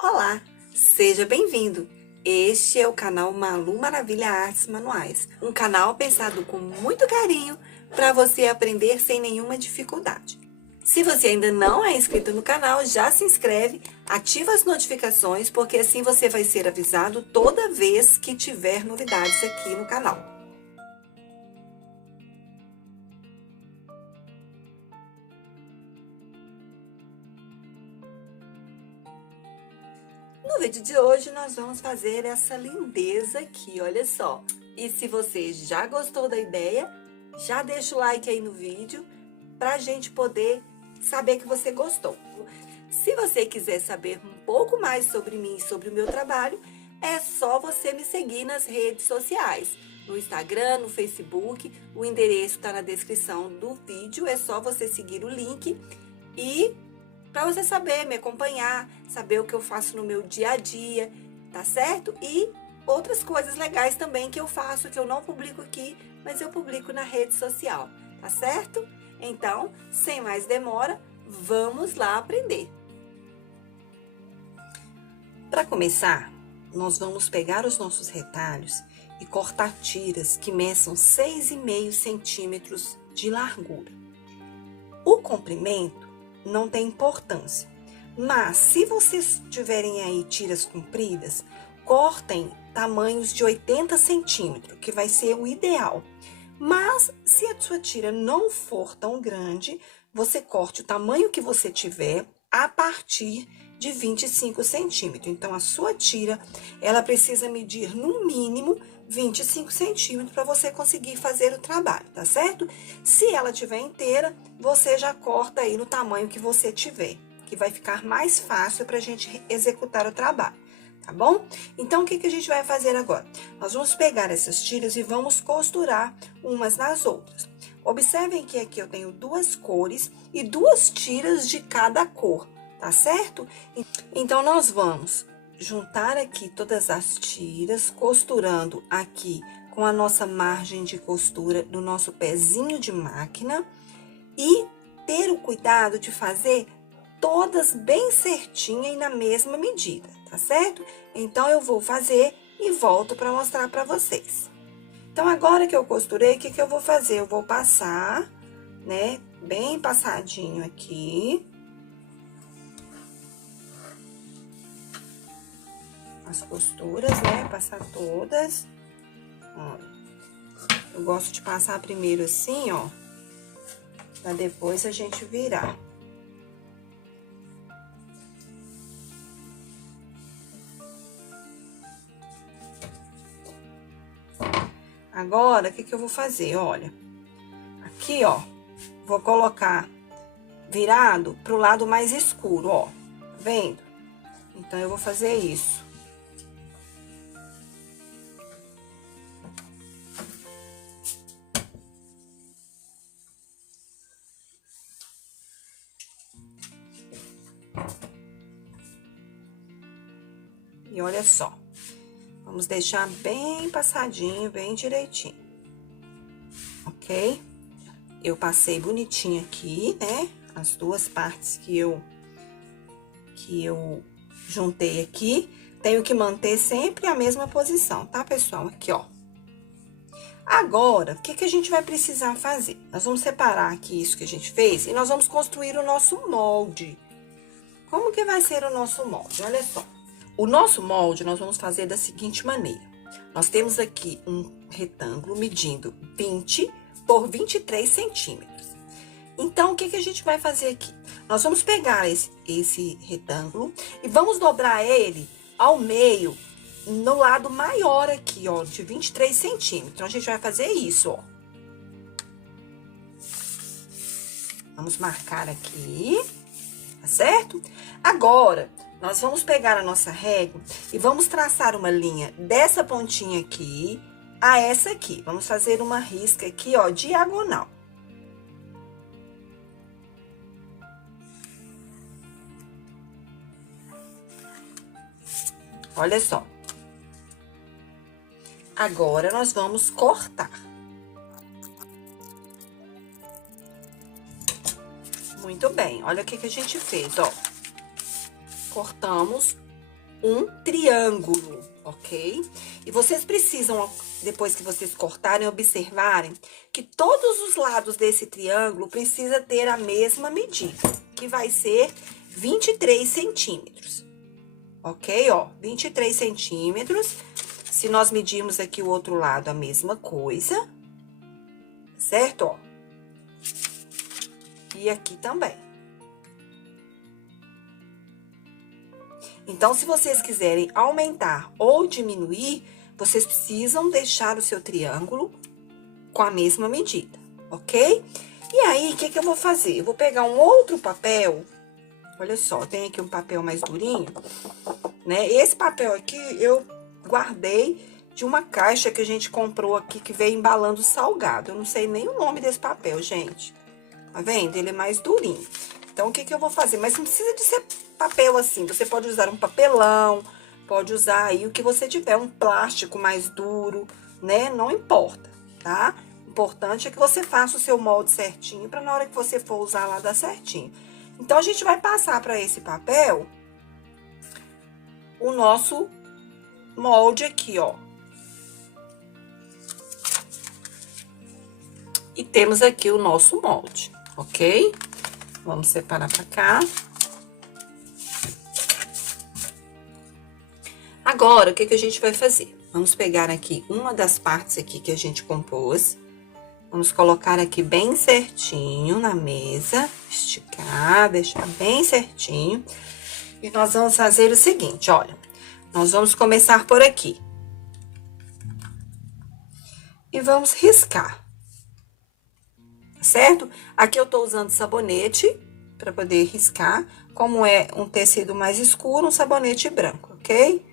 Olá, seja bem-vindo! Este é o canal Malu Maravilha Artes Manuais, um canal pensado com muito carinho para você aprender sem nenhuma dificuldade. Se você ainda não é inscrito no canal, já se inscreve, ativa as notificações, porque assim você vai ser avisado toda vez que tiver novidades aqui no canal. No vídeo de hoje, nós vamos fazer essa lindeza aqui, olha só. E se você já gostou da ideia, já deixa o like aí no vídeo, pra gente poder saber que você gostou. Se você quiser saber um pouco mais sobre mim e sobre o meu trabalho, é só você me seguir nas redes sociais. No Instagram, no Facebook, o endereço está na descrição do vídeo, é só você seguir o link e para você saber, me acompanhar, saber o que eu faço no meu dia a dia, tá certo? E outras coisas legais também que eu faço, que eu não publico aqui, mas eu publico na rede social, tá certo? Então, sem mais demora, vamos lá aprender. Para começar, nós vamos pegar os nossos retalhos e cortar tiras que meçam 6,5 centímetros de largura. O comprimento não tem importância, mas se vocês tiverem aí tiras compridas, cortem tamanhos de 80 centímetros, que vai ser o ideal. Mas se a sua tira não for tão grande, você corte o tamanho que você tiver a partir de 25 centímetros. Então, a sua tira, ela precisa medir no mínimo 25 centímetros para você conseguir fazer o trabalho, tá certo? Se ela tiver inteira, você já corta aí no tamanho que você tiver, que vai ficar mais fácil para a gente executar o trabalho, tá bom? Então, o que a gente vai fazer agora? Nós vamos pegar essas tiras e vamos costurar umas nas outras. Observem que aqui eu tenho duas cores e duas tiras de cada cor, tá certo? Então, nós vamos juntar aqui todas as tiras, costurando aqui com a nossa margem de costura do nosso pezinho de máquina e ter o cuidado de fazer todas bem certinha e na mesma medida, tá certo? Então, eu vou fazer e volto para mostrar para vocês. Então, agora que eu costurei, o que eu vou fazer? Eu vou passar, né, bem passadinho aqui as costuras, né? Passar todas. Ó, eu gosto de passar primeiro assim, ó, pra depois a gente virar. Agora, o que eu vou fazer? Olha, aqui, ó, vou colocar virado pro lado mais escuro, ó, tá vendo? Então, eu vou fazer isso. E olha só, vamos deixar bem passadinho, bem direitinho, ok? Eu passei bonitinho aqui, né? As duas partes que eu juntei aqui. Tenho que manter sempre a mesma posição, tá, pessoal? Aqui, ó. Agora, o que a gente vai precisar fazer? Nós vamos separar aqui isso que a gente fez e nós vamos construir o nosso molde. Como que vai ser o nosso molde? Olha só. O nosso molde, nós vamos fazer da seguinte maneira. Nós temos aqui um retângulo medindo 20 por 23 centímetros. Então, o que a gente vai fazer aqui? Nós vamos pegar esse retângulo e vamos dobrar ele ao meio, no lado maior aqui, ó, de 23 centímetros. Então, a gente vai fazer isso, ó. Vamos marcar aqui, tá certo? Agora, nós vamos pegar a nossa régua e vamos traçar uma linha dessa pontinha aqui a essa aqui. Vamos fazer uma risca aqui, ó, diagonal. Olha só. Agora, nós vamos cortar. Muito bem, olha o que a gente fez, ó. Cortamos um triângulo, ok? E vocês precisam, depois que vocês cortarem, observarem que todos os lados desse triângulo precisa ter a mesma medida, que vai ser 23 centímetros, ok? Ó, 23 centímetros. Se nós medirmos aqui o outro lado, a mesma coisa, certo? Ó. E aqui também. Então, se vocês quiserem aumentar ou diminuir, vocês precisam deixar o seu triângulo com a mesma medida, ok? E aí, o que que eu vou fazer? Eu vou pegar um outro papel, olha só, tem aqui um papel mais durinho, né? Esse papel aqui eu guardei de uma caixa que a gente comprou aqui, que veio embalando salgado. Eu não sei nem o nome desse papel, gente. Tá vendo? Ele é mais durinho. Então, o que que eu vou fazer? Mas não precisa de ser papel assim. Você pode usar um papelão, pode usar aí o que você tiver, um plástico mais duro, né? Não importa, tá? O importante é que você faça o seu molde certinho, pra na hora que você for usar lá, dar certinho. Então, a gente vai passar pra esse papel o nosso molde aqui, ó. E temos aqui o nosso molde, ok? Vamos separar pra cá. Agora, o que que a gente vai fazer? Vamos pegar aqui uma das partes aqui que a gente compôs. Vamos colocar aqui bem certinho na mesa. Esticar, deixar bem certinho. E nós vamos fazer o seguinte, olha. Nós vamos começar por aqui. E vamos riscar. Certo? Aqui eu tô usando sabonete para poder riscar. Como é um tecido mais escuro, um sabonete branco, ok?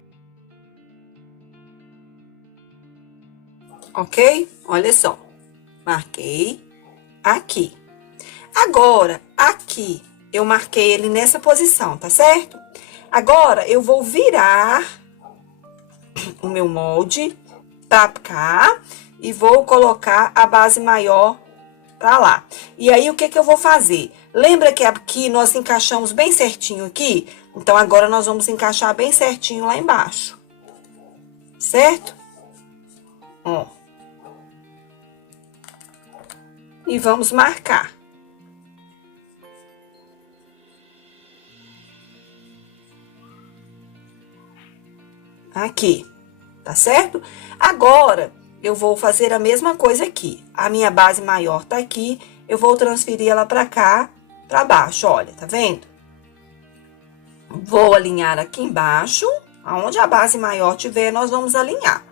Ok? Olha só. Marquei aqui. Agora, aqui, eu marquei ele nessa posição, tá certo? Agora, eu vou virar o meu molde pra cá e vou colocar a base maior pra lá. E aí, o que que eu vou fazer? Lembra que aqui nós encaixamos bem certinho aqui? Então, agora nós vamos encaixar bem certinho lá embaixo. Certo? Ó. E vamos marcar. Aqui, tá certo? Agora, eu vou fazer a mesma coisa aqui. A minha base maior tá aqui, eu vou transferir ela pra cá, pra baixo, olha, tá vendo? Vou alinhar aqui embaixo, aonde a base maior tiver, nós vamos alinhar.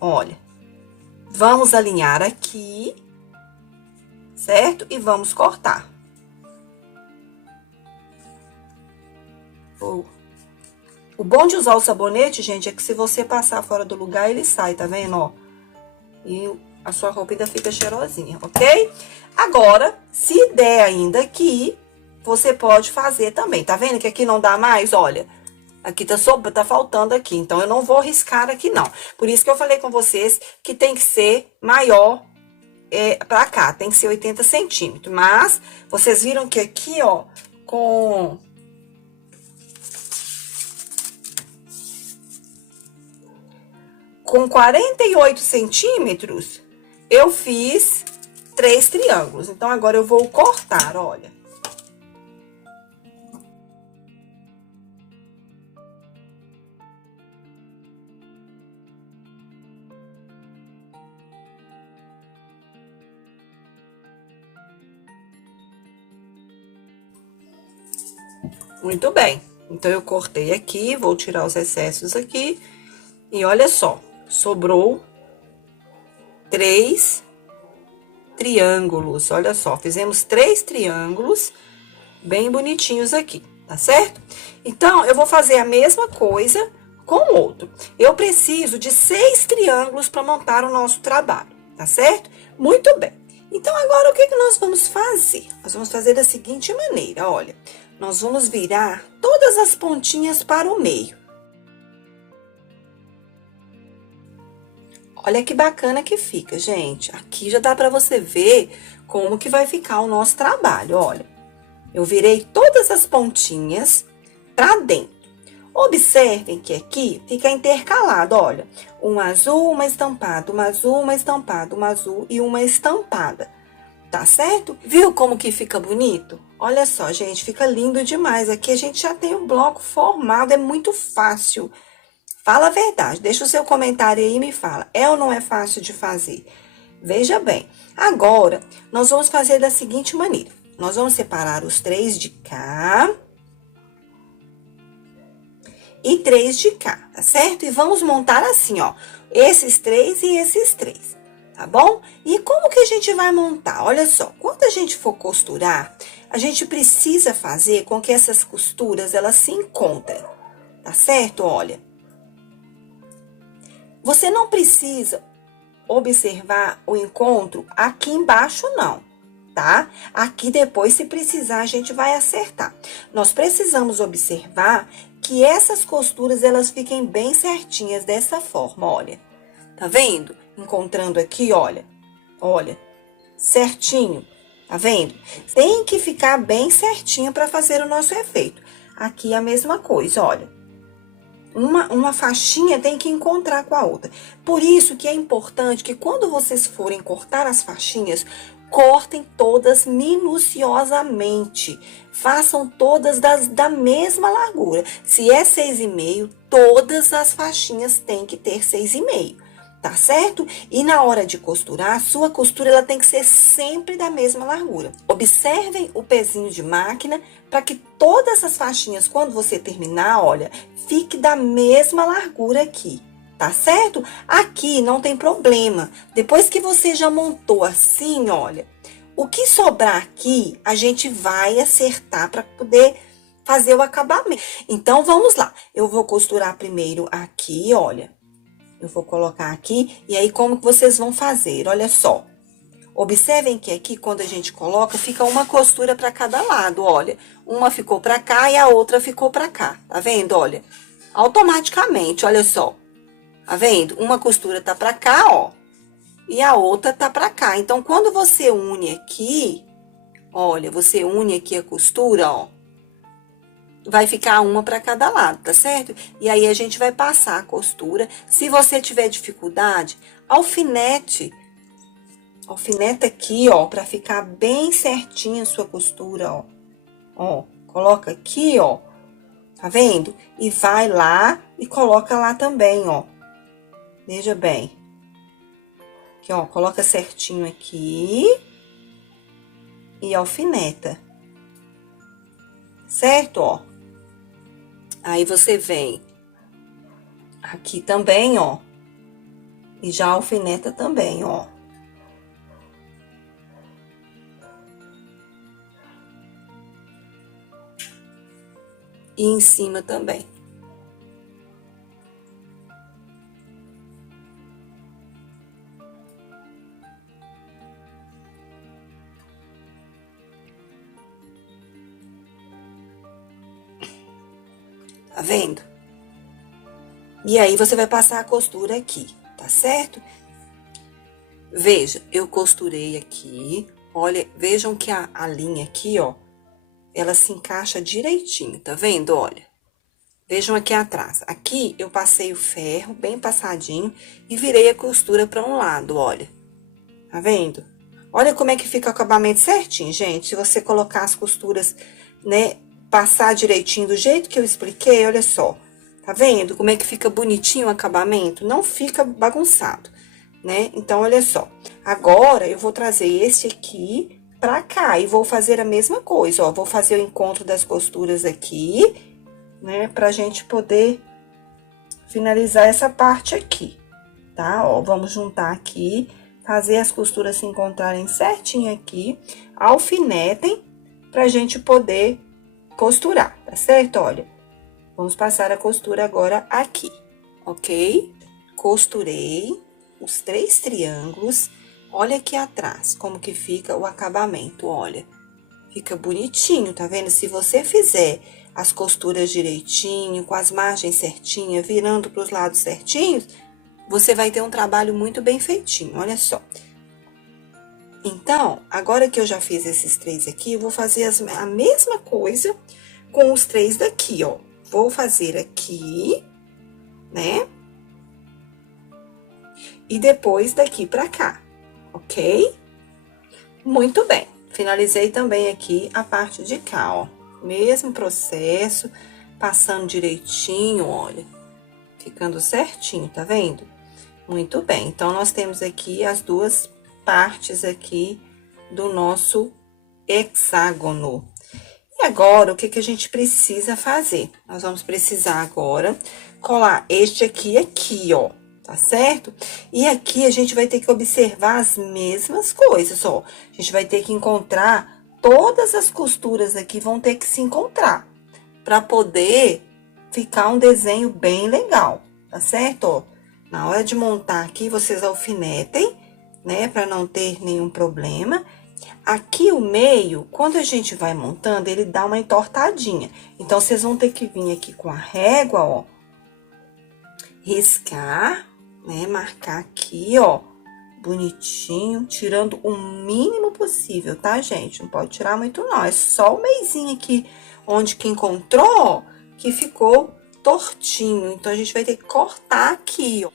Olha, vamos alinhar aqui, certo? E vamos cortar. O bom de usar o sabonete, gente, é que se você passar fora do lugar, ele sai, tá vendo, ó? E a sua roupa ainda fica cheirosinha, ok? Agora, se der ainda aqui, você pode fazer também. Tá vendo que aqui não dá mais? Olha, aqui tá faltando aqui, então eu não vou riscar aqui, não. Por isso que eu falei com vocês que tem que ser maior pra cá, tem que ser 80 centímetros. Mas, vocês viram que aqui, ó, com 48 centímetros, eu fiz 3 triângulos. Então, agora eu vou cortar, olha. Muito bem. Então, eu cortei aqui, vou tirar os excessos aqui. E olha só, sobrou 3 triângulos. Olha só, fizemos 3 triângulos bem bonitinhos aqui, tá certo? Então, eu vou fazer a mesma coisa com o outro. Eu preciso de 6 triângulos para montar o nosso trabalho, tá certo? Muito bem. Então, agora, o que que nós vamos fazer? Nós vamos fazer da seguinte maneira, olha. Nós vamos virar todas as pontinhas para o meio. Olha que bacana que fica, gente. Aqui já dá para você ver como que vai ficar o nosso trabalho, olha. Eu virei todas as pontinhas para dentro. Observem que aqui fica intercalado, olha, um azul, uma estampada, uma azul, uma estampada, uma azul e uma estampada, tá certo? Viu como que fica bonito? Olha só, gente, fica lindo demais. Aqui a gente já tem um bloco formado, é muito fácil. Fala a verdade, deixa o seu comentário aí e me fala, é ou não é fácil de fazer? Veja bem, agora nós vamos fazer da seguinte maneira. Nós vamos separar os 3 de cá e 3 de cá, tá certo? E vamos montar assim, ó, esses 3 e esses 3, tá bom? E como que a gente vai montar? Olha só, quando a gente for costurar, a gente precisa fazer com que essas costuras, elas se encontrem, tá certo? Olha, você não precisa observar o encontro aqui embaixo, não, tá? Aqui depois, se precisar, a gente vai acertar. Nós precisamos observar que essas costuras, elas fiquem bem certinhas dessa forma, olha. Tá vendo? Encontrando aqui, olha. Olha, certinho. Tá vendo? Tem que ficar bem certinho para fazer o nosso efeito. Aqui a mesma coisa, olha. Uma faixinha tem que encontrar com a outra. Por isso que é importante que quando vocês forem cortar as faixinhas, cortem todas minuciosamente. Façam todas da mesma largura. Se é 6,5, todas as faixinhas têm que ter 6,5. Tá certo? E na hora de costurar, a sua costura ela tem que ser sempre da mesma largura. Observem o pezinho de máquina para que todas as faixinhas, quando você terminar, olha, fique da mesma largura aqui, tá certo? Aqui não tem problema. Depois que você já montou assim, olha, o que sobrar aqui, a gente vai acertar para poder fazer o acabamento. Então, vamos lá. Eu vou costurar primeiro aqui, olha. Eu vou colocar aqui, e aí como que vocês vão fazer? Olha só. Observem que aqui, quando a gente coloca, fica uma costura para cada lado, olha. Uma ficou para cá e a outra ficou para cá, tá vendo? Olha, automaticamente, olha só. Tá vendo? Uma costura tá para cá, ó, e a outra tá para cá. Então, quando você une aqui, olha, você une aqui a costura, ó, vai ficar uma para cada lado, tá certo? E aí, a gente vai passar a costura. Se você tiver dificuldade, alfineta aqui, ó, para ficar bem certinha a sua costura, ó. Ó, coloca aqui, ó, tá vendo? E vai lá e coloca lá também, ó. Veja bem. Aqui, ó, coloca certinho aqui e alfineta. Certo, ó? Aí, você vem aqui também, ó, e já alfineta também, ó. E em cima também. Tá vendo? E aí, você vai passar a costura aqui, tá certo? Veja, eu costurei aqui. Olha, vejam que a linha aqui, ó, ela se encaixa direitinho, tá vendo? Olha, vejam aqui atrás. Aqui, eu passei o ferro bem passadinho e virei a costura para um lado, olha. Tá vendo? Olha como é que fica o acabamento certinho, gente. Se você colocar as costuras, né, passar direitinho do jeito que eu expliquei, olha só. Tá vendo como é que fica bonitinho o acabamento? Não fica bagunçado, né? Então, olha só. Agora, eu vou trazer esse aqui pra cá e vou fazer a mesma coisa, ó. Vou fazer o encontro das costuras aqui, né? Pra gente poder finalizar essa parte aqui, tá? Ó, vamos juntar aqui, fazer as costuras se encontrarem certinho aqui, alfinetem pra gente poder costurar, tá certo? Olha, vamos passar a costura agora aqui, ok? Costurei os 3 triângulos. Olha aqui atrás como que fica o acabamento, olha. Fica bonitinho, tá vendo? Se você fizer as costuras direitinho, com as margens certinhas, virando para os lados certinhos, você vai ter um trabalho muito bem feitinho, olha só. Então, agora que eu já fiz esses 3 aqui, eu vou fazer a mesma coisa com os 3 daqui, ó. vou fazer aqui, né? E depois daqui pra cá, ok? Muito bem. Finalizei também aqui a parte de cá, ó. Mesmo processo, passando direitinho, olha. Ficando certinho, tá vendo? Muito bem. Então, nós temos aqui as duas partes aqui do nosso hexágono. E agora, o que que a gente precisa fazer? Nós vamos precisar agora colar este aqui, ó, tá certo? E aqui a gente vai ter que observar as mesmas coisas, ó. A gente vai ter que encontrar, todas as costuras aqui vão ter que se encontrar, para poder ficar um desenho bem legal, tá certo? Ó, na hora de montar aqui, vocês alfinetem, né, para não ter nenhum problema. Aqui o meio, quando a gente vai montando, ele dá uma entortadinha. Então, vocês vão ter que vir aqui com a régua, ó, riscar, né, marcar aqui, ó, bonitinho, tirando o mínimo possível, tá, gente? Não pode tirar muito, não. É só o meizinho aqui, onde que encontrou, ó, que ficou tortinho. Então, a gente vai ter que cortar aqui, ó.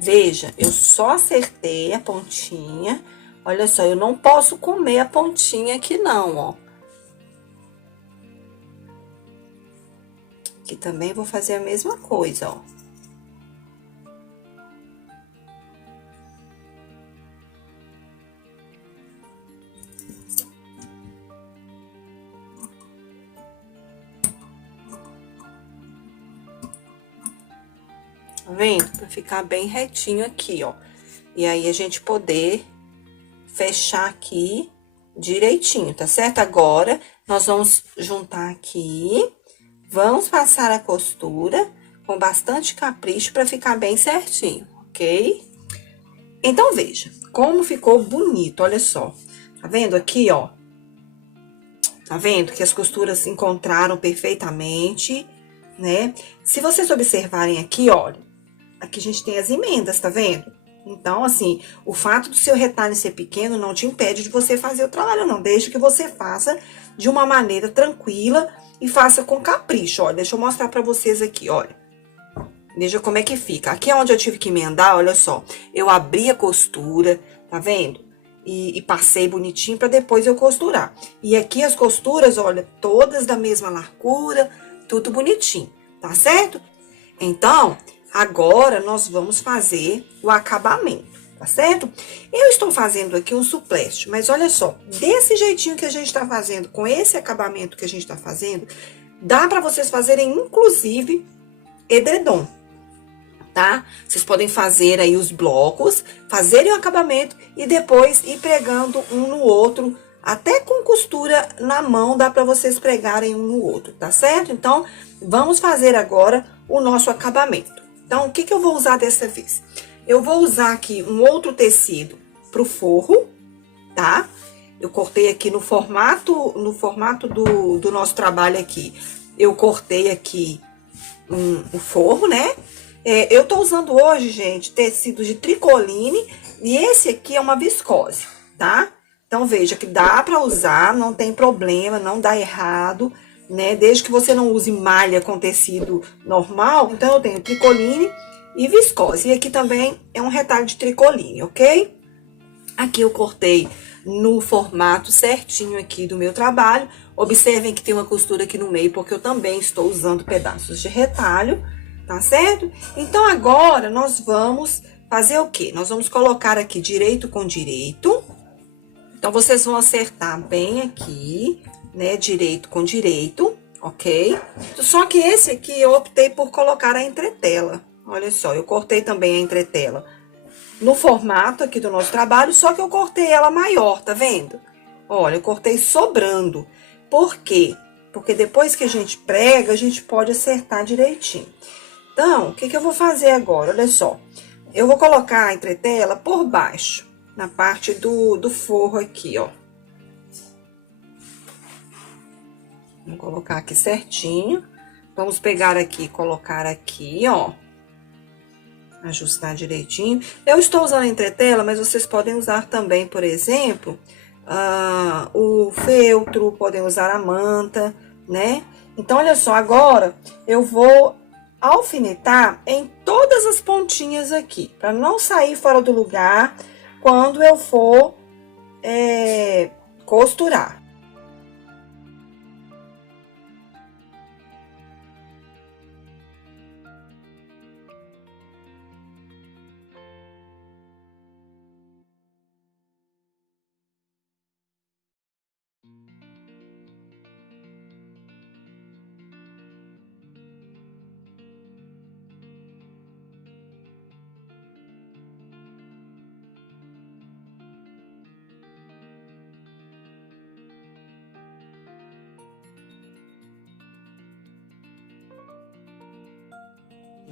Veja, eu só acertei a pontinha. Olha só, eu não posso comer a pontinha aqui não, ó. Aqui também vou fazer a mesma coisa, ó. Tá vendo? Pra ficar bem retinho aqui, ó. E aí, a gente poder fechar aqui direitinho, tá certo? Agora, nós vamos juntar aqui, vamos passar a costura com bastante capricho pra ficar bem certinho, ok? Então, veja, como ficou bonito, olha só. Tá vendo aqui, ó? Tá vendo que as costuras se encontraram perfeitamente, né? Se vocês observarem aqui, olha, aqui a gente tem as emendas, tá vendo? Então, assim, o fato do seu retalho ser pequeno não te impede de você fazer o trabalho, não. Desde que você faça de uma maneira tranquila e faça com capricho. Olha, deixa eu mostrar pra vocês aqui, olha. Veja como é que fica. Aqui é onde eu tive que emendar, olha só. Eu abri a costura, tá vendo? E passei bonitinho pra depois eu costurar. E aqui as costuras, olha, todas da mesma largura, tudo bonitinho, tá certo? Então, agora, nós vamos fazer o acabamento, tá certo? Eu estou fazendo aqui um supleste, mas olha só, desse jeitinho que a gente tá fazendo, com esse acabamento que a gente tá fazendo, dá pra vocês fazerem, inclusive, edredom, tá? Vocês podem fazer aí os blocos, fazerem o acabamento e depois ir pregando um no outro, até com costura na mão, dá pra vocês pregarem um no outro, tá certo? Então, vamos fazer agora o nosso acabamento. Então, o que que eu vou usar dessa vez? Eu vou usar aqui um outro tecido pro forro, tá? Eu cortei aqui no formato do nosso trabalho aqui. Eu cortei aqui o forro, né? Eu tô usando hoje, gente, tecido de tricoline e esse aqui é uma viscose, tá? Então, veja que dá pra usar, não tem problema, não dá errado, né? Desde que você não use malha com tecido normal. Então, eu tenho tricoline e viscose. E aqui também é um retalho de tricoline, ok? Aqui eu cortei no formato certinho aqui do meu trabalho. Observem que tem uma costura aqui no meio, porque eu também estou usando pedaços de retalho, tá certo? Então, agora, nós vamos fazer o quê? Nós vamos colocar aqui direito com direito. Então, vocês vão acertar bem aqui, né? Direito com direito, ok? Só que esse aqui eu optei por colocar a entretela. Olha só, eu cortei também a entretela no formato aqui do nosso trabalho, só que eu cortei ela maior, tá vendo? Olha, eu cortei sobrando. Por quê? Porque depois que a gente prega, a gente pode acertar direitinho. Então, o que que eu vou fazer agora? Olha só, eu vou colocar a entretela por baixo, na parte do forro aqui, ó. Vou colocar aqui certinho, Vamos pegar aqui e colocar aqui, ó. Ajustar direitinho. Eu estou usando a entretela, mas vocês podem usar também, por exemplo, o feltro, podem usar a manta, né? Então, olha só, agora eu vou alfinetar em todas as pontinhas aqui, para não sair fora do lugar quando eu for costurar.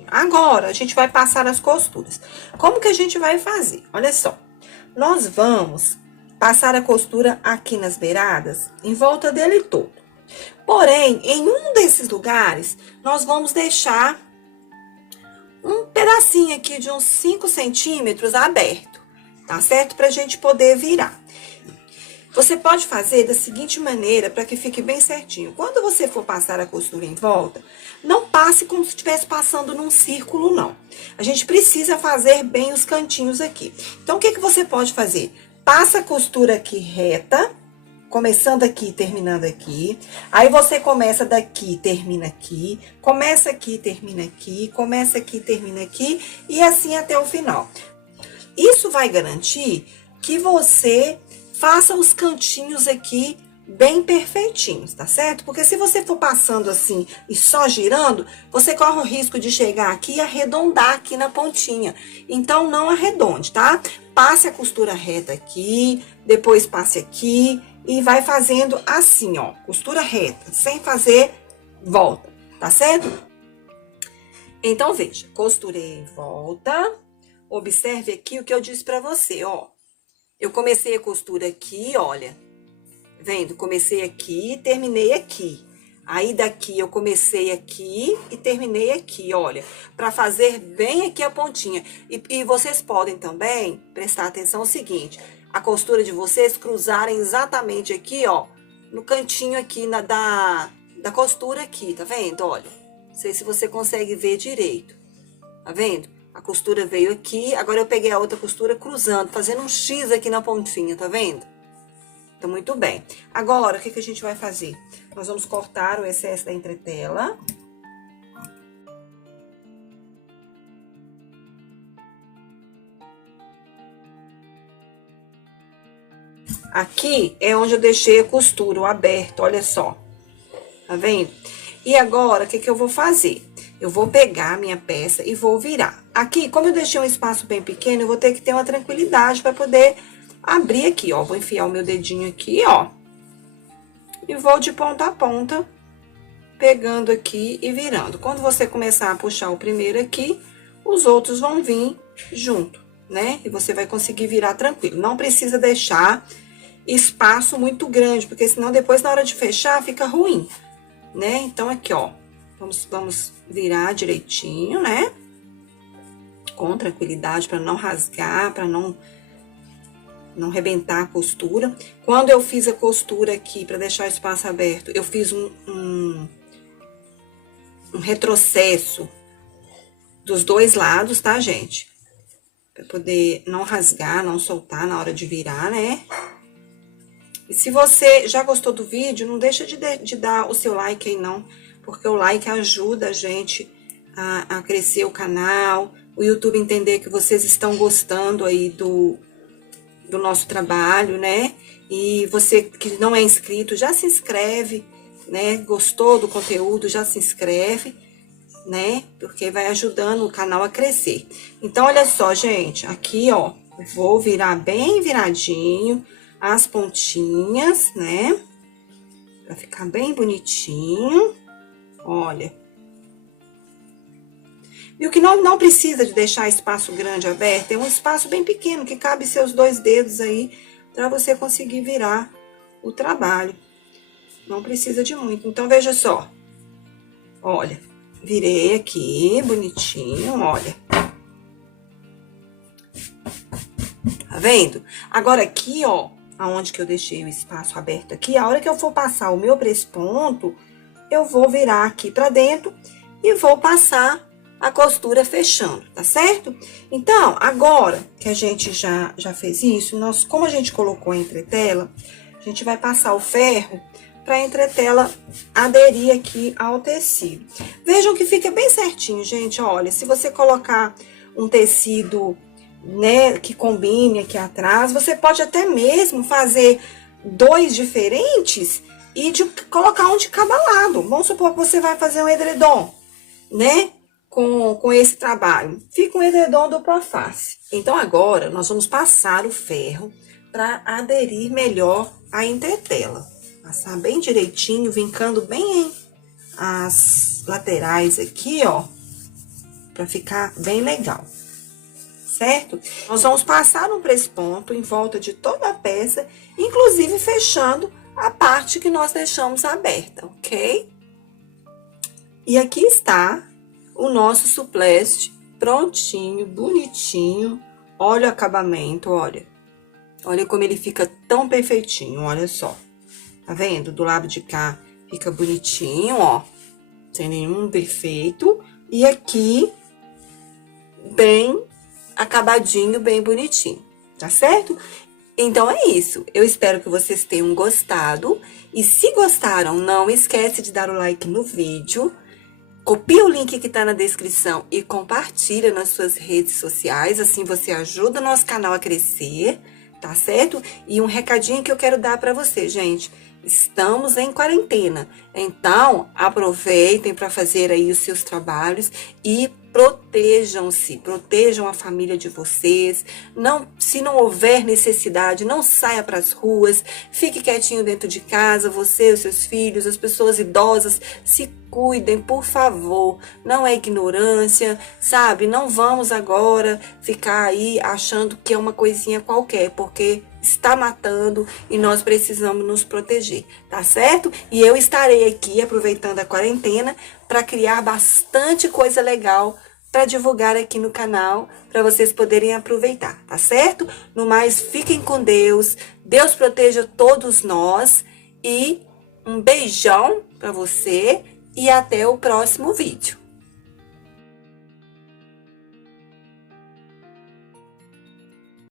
Agora, a gente vai passar as costuras. Como que a gente vai fazer? Olha só, nós vamos passar a costura aqui nas beiradas, em volta dele todo. Porém, em um desses lugares, nós vamos deixar um pedacinho aqui de uns 5 centímetros aberto, tá certo? Pra gente poder virar. Você pode fazer da seguinte maneira, para que fique bem certinho. Quando você for passar a costura em volta, não passe como se estivesse passando num círculo, não. A gente precisa fazer bem os cantinhos aqui. Então, o que você pode fazer? Passa a costura aqui reta, começando aqui, terminando aqui. Aí, você começa daqui, termina aqui. Começa aqui, termina aqui. Começa aqui, termina aqui. E assim até o final. Isso vai garantir que você faça os cantinhos aqui bem perfeitinhos, tá certo? Porque se você for passando assim e só girando, você corre o risco de chegar aqui e arredondar aqui na pontinha. Então, não arredonde, tá? Passe a costura reta aqui, depois passe aqui e vai fazendo assim, ó, costura reta, sem fazer volta, tá certo? Então, veja, costurei em volta, observe aqui o que eu disse pra você, ó. Eu comecei a costura aqui, olha, vendo? Comecei aqui e terminei aqui. Aí, daqui, eu comecei aqui e terminei aqui, olha, para fazer bem aqui a pontinha. E vocês podem também prestar atenção no seguinte, a costura de vocês cruzarem exatamente aqui, ó, no cantinho aqui da costura aqui, tá vendo? Olha, não sei se você consegue ver direito, tá vendo? A costura veio aqui, agora eu peguei a outra costura cruzando, fazendo um X aqui na pontinha, tá vendo? Então, muito bem. Agora, o que a gente vai fazer? Nós vamos cortar o excesso da entretela. Aqui é onde eu deixei a costura, o aberto, olha só. Tá vendo? E agora, o que eu vou fazer? Eu vou pegar a minha peça e vou virar. Aqui, como eu deixei um espaço bem pequeno, eu vou ter que ter uma tranquilidade para poder abrir aqui, ó. Vou enfiar o meu dedinho aqui, ó. E vou de ponta a ponta, pegando aqui e virando. Quando você começar a puxar o primeiro aqui, os outros vão vir junto, né? E você vai conseguir virar tranquilo. Não precisa deixar espaço muito grande, porque senão depois, na hora de fechar, fica ruim, né? Então, aqui, ó. Vamos virar direitinho, né? Com tranquilidade, para não rasgar, para não rebentar a costura. Quando eu fiz a costura aqui, para deixar o espaço aberto, eu fiz um retrocesso dos dois lados, tá, gente? Para poder não rasgar, não soltar na hora de virar, né? E se você já gostou do vídeo, não deixa de dar o seu like aí, não. Porque o like ajuda a gente a crescer o canal, o YouTube entender que vocês estão gostando aí do nosso trabalho, né? E você que não é inscrito, já se inscreve, né? Gostou do conteúdo, já se inscreve, né? Porque vai ajudando o canal a crescer. Então, olha só, gente, aqui, ó, vou virar bem viradinho as pontinhas, né? Pra ficar bem bonitinho. Olha. E o que não precisa de deixar espaço grande aberto, é um espaço bem pequeno, que cabe seus 2 dedos aí, para você conseguir virar o trabalho. Não precisa de muito. Então, veja só. Olha, virei aqui, bonitinho, olha. Tá vendo? Agora aqui, ó, aonde que eu deixei o espaço aberto aqui, a hora que eu for passar o meu press-ponto, eu vou virar aqui pra dentro e vou passar a costura fechando, tá certo? Então, agora que a gente já fez isso, como a gente colocou a entretela, a gente vai passar o ferro pra entretela aderir aqui ao tecido. Vejam que fica bem certinho, gente, olha, se você colocar um tecido, né, que combine aqui atrás, você pode até mesmo fazer 2 diferentes e colocar um de cada lado. Vamos supor que você vai fazer um edredom, né, com esse trabalho. Fica um edredom dupla face. Então, agora, nós vamos passar o ferro para aderir melhor à entretela. Passar bem direitinho, vincando bem as laterais aqui, ó, para ficar bem legal. Certo? Nós vamos passar um press-ponto em volta de toda a peça, inclusive fechando a parte que nós deixamos aberta, ok? E aqui está o nosso supleste prontinho, bonitinho. Olha o acabamento, olha. Olha como ele fica tão perfeitinho, olha só. Tá vendo? Do lado de cá fica bonitinho, ó. Sem nenhum defeito. E aqui, bem acabadinho, bem bonitinho, tá certo? Então, é isso. Eu espero que vocês tenham gostado. E se gostaram, não esquece de dar o like no vídeo. Copia o link que tá na descrição e compartilha nas suas redes sociais. Assim você ajuda o nosso canal a crescer, tá certo? E um recadinho que eu quero dar para você, gente. Estamos em quarentena. Então, aproveitem para fazer aí os seus trabalhos e protejam-se, protejam a família de vocês. Não, se não houver necessidade, não saia para as ruas, fique quietinho dentro de casa, você, os seus filhos, as pessoas idosas, se cuidem, por favor. Não é ignorância, sabe? Não vamos agora ficar aí achando que é uma coisinha qualquer, porque está matando e nós precisamos nos proteger, tá certo? E eu estarei aqui aproveitando a quarentena para criar bastante coisa legal para divulgar aqui no canal, para vocês poderem aproveitar, tá certo? No mais, fiquem com Deus, Deus proteja todos nós e um beijão para você e até o próximo vídeo.